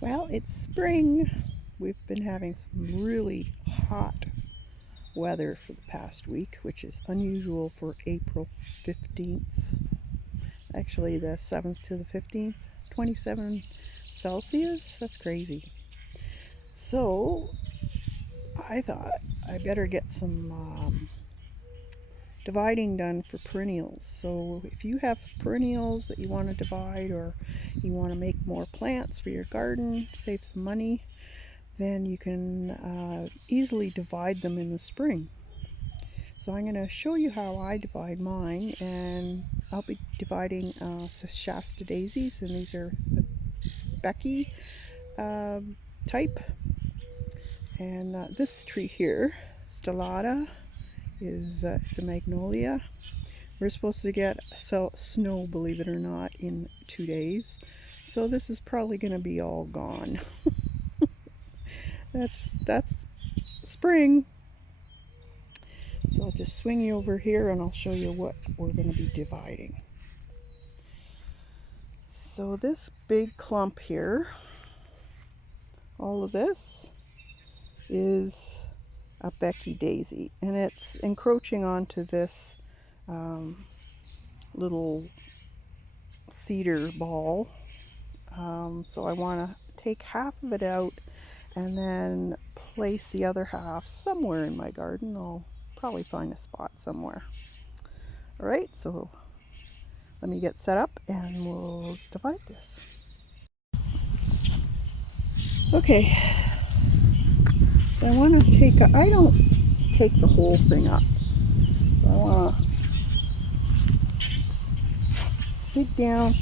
Well, it's spring. We've been having some really hot weather for the past week, which is unusual for April 15th. Actually, the 7th to the 15th, 27 Celsius. That's crazy. So, I thought I better get some dividing done for perennials. So, if you have perennials that you want to divide or you want to make more plants for your garden, save some money, then you can easily divide them in the spring. So I'm going to show you how I divide mine, and I'll be dividing Shasta daisies, and these are the Becky type. And this tree here, stellata, is it's a magnolia. We're supposed to get snow, believe it or not, in 2 days. So this is probably going to be all gone. That's spring. So I'll just swing you over here and I'll show you what we're going to be dividing. So this big clump here, all of this is a Becky daisy, and it's encroaching onto this little cedar ball. So I want to take half of it out and then place the other half somewhere in my garden. I'll probably find a spot somewhere. All right, so let me get set up and we'll divide this. Okay, so I want to I don't take the whole thing up. So I want to dig down.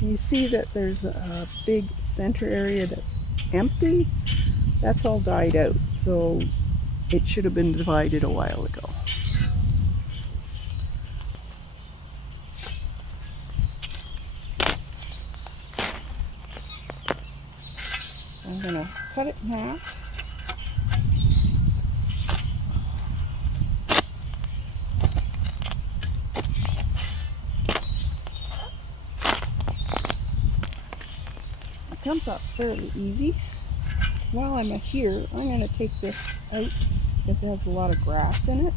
You see that there's a big center area that's empty. That's all died out, so it should have been divided a while ago. I'm going to cut it in half. It comes up fairly easy. While I'm here, I'm going to take this out because it has a lot of grass in it.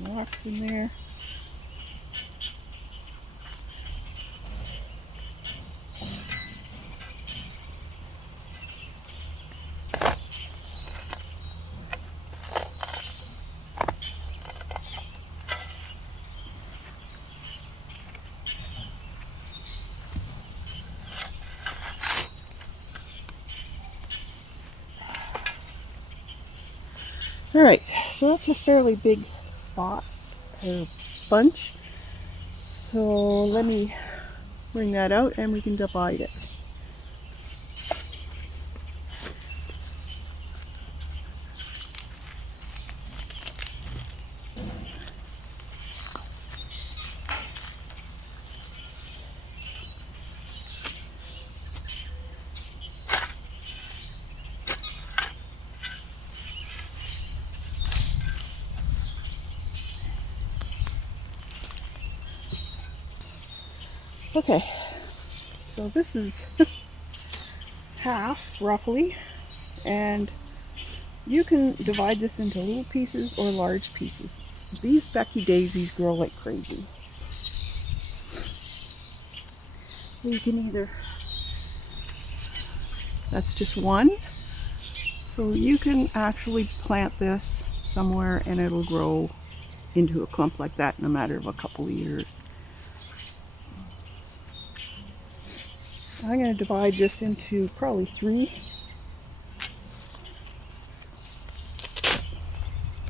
Rocks in there. All right, so that's a fairly big spot or bunch. So let me bring that out and we can divide it. Okay, so this is half roughly, and you can divide this into little pieces or large pieces. These Becky daisies grow like crazy. So you can either, that's just one, so you can actually plant this somewhere and it'll grow into a clump like that in a matter of a couple of years. I'm going to divide this into probably 3.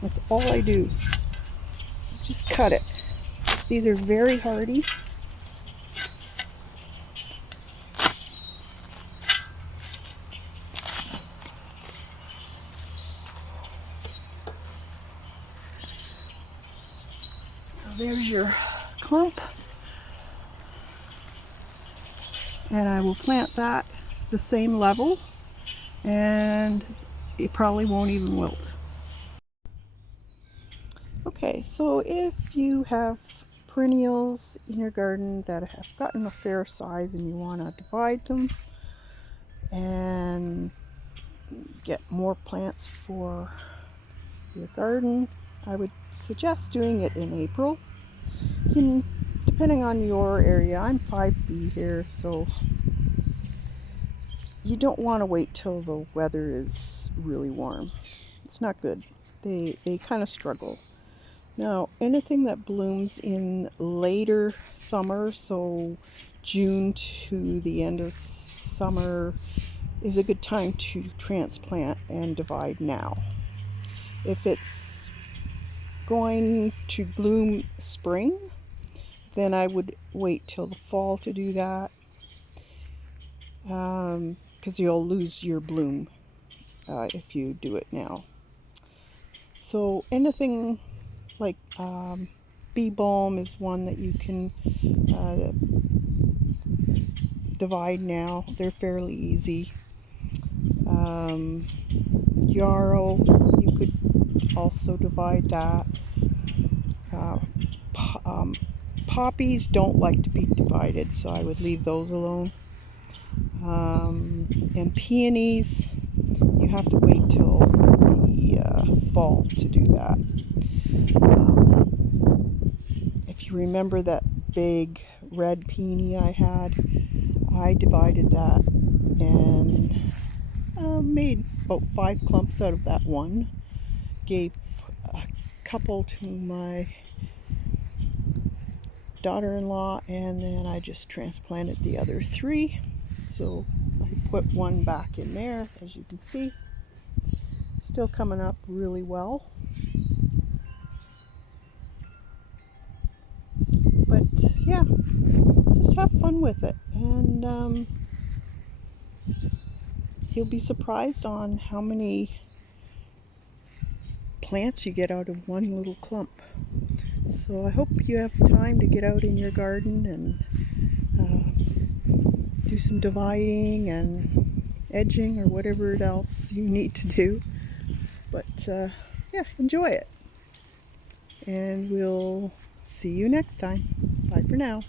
That's all I do. Just cut it. These are very hardy. So there's your clump. And I will plant that the same level, and it probably won't even wilt. Okay, so if you have perennials in your garden that have gotten a fair size and you want to divide them and get more plants for your garden, I would suggest doing it in April. Depending on your area, I'm 5B here, so you don't want to wait till the weather is really warm. It's not good. They kind of struggle. Now, anything that blooms in later summer, so June to the end of summer, is a good time to transplant and divide now. If it's going to bloom spring, then I would wait till the fall to do that, because you'll lose your bloom if you do it now. So anything like bee balm is one that you can divide now. They're fairly easy. Yarrow, you could also divide that. Poppies don't like to be divided, so I would leave those alone. And peonies, you have to wait till the fall to do that. If you remember that big red peony I had, I divided that and made about 5 clumps out of that one. Gave a couple to my daughter-in-law, and then I just transplanted the other 3. So I put one back in there, as you can see. Still coming up really well. But yeah, just have fun with it, and you'll be surprised on how many plants you get out of one little clump. So I hope you have time to get out in your garden and do some dividing and edging or whatever else you need to do. But yeah, enjoy it. And we'll see you next time. Bye for now.